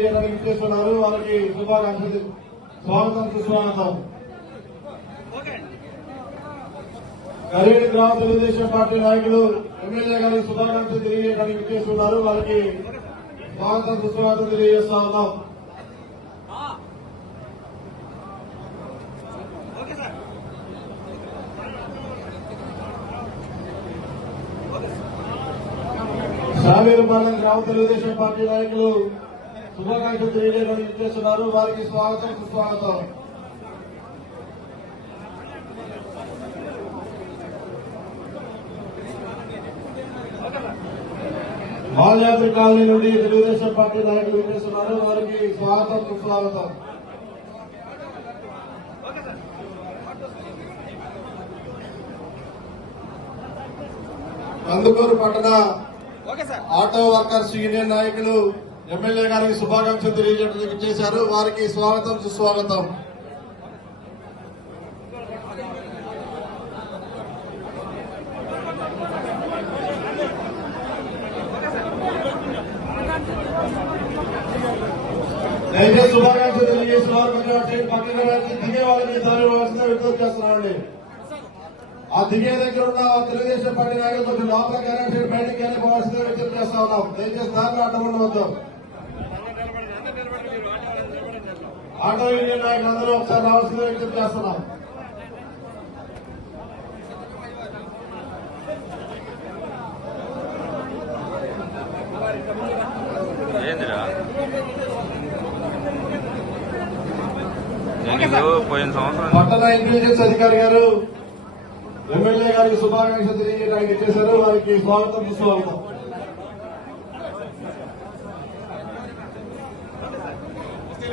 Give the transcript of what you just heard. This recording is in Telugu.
తెలియజేయడానికి ఇచ్చేస్తున్నారు. వారికి శుభాకాంక్షలు, స్వాగతం సుస్వాగతం. కరేడు గ్రామ తెలుగుదేశం పార్టీ నాయకులు ఎమ్మెల్యే గారికి శుభాకాంక్షలు తెలియజేయడానికి ఇచ్చేస్తున్నారు. వారికి స్వాగతం సుస్వాగతం తెలియజేస్తా ఉన్నాం. షామీరుపాలెం గ్రామ తెలుగుదేశం పార్టీ నాయకులు శుభాకాంక్షలు తెలియజేయడానికి ఇచ్చేస్తున్నారు. వారికి స్వాగతం సుస్వాగతం. బాలయాత్రి కాలనీ నుండి తెలుగుదేశం పార్టీ నాయకులు ఇచ్చేస్తున్నారు. వారికి స్వాగతం సుస్వాగతం. కందుకూరు పట్టణ ఆటో వర్కర్స్ యూనియన్ నాయకులు ఎమ్మెల్యే గారికి శుభాకాంక్షలు తెలియజేయడానికి ఇచ్చేశారు. వారికి స్వాగతం సుస్వాగతం. దయచేసి శుభాకాంక్షలు తెలియజేస్తున్నారు. పక్కన దిగే వాళ్ళకి దారి ఇవ్వాల్సిందిగా విజ్ఞప్తి చేస్తున్నామండి. ఆ దిగే దగ్గర ఉన్న తెలుగుదేశం పార్టీ నాయకులు కొంచెం లోపలికి వెళ్ళి బయటికి వెళ్ళి పోవాల్సిందిగా విజ్ఞప్తి చేస్తా ఉన్నాం. దయచేసి దారిలో అడ్డం ఉండవద్దు. ఆటో యూనియన్ నాయకులు అందరూ ఒకసారి రావాల్సిందిగా విజ్ఞప్తి చేస్తున్నాం. పట్టణ ఇంటెలిజెన్స్ అధికారి గారు ఎమ్మెల్యే గారికి శుభాకాంక్షలు తెలియజేయడానికి ఇచ్చేశారు. వారికి స్వాగతం సుస్వాగతం.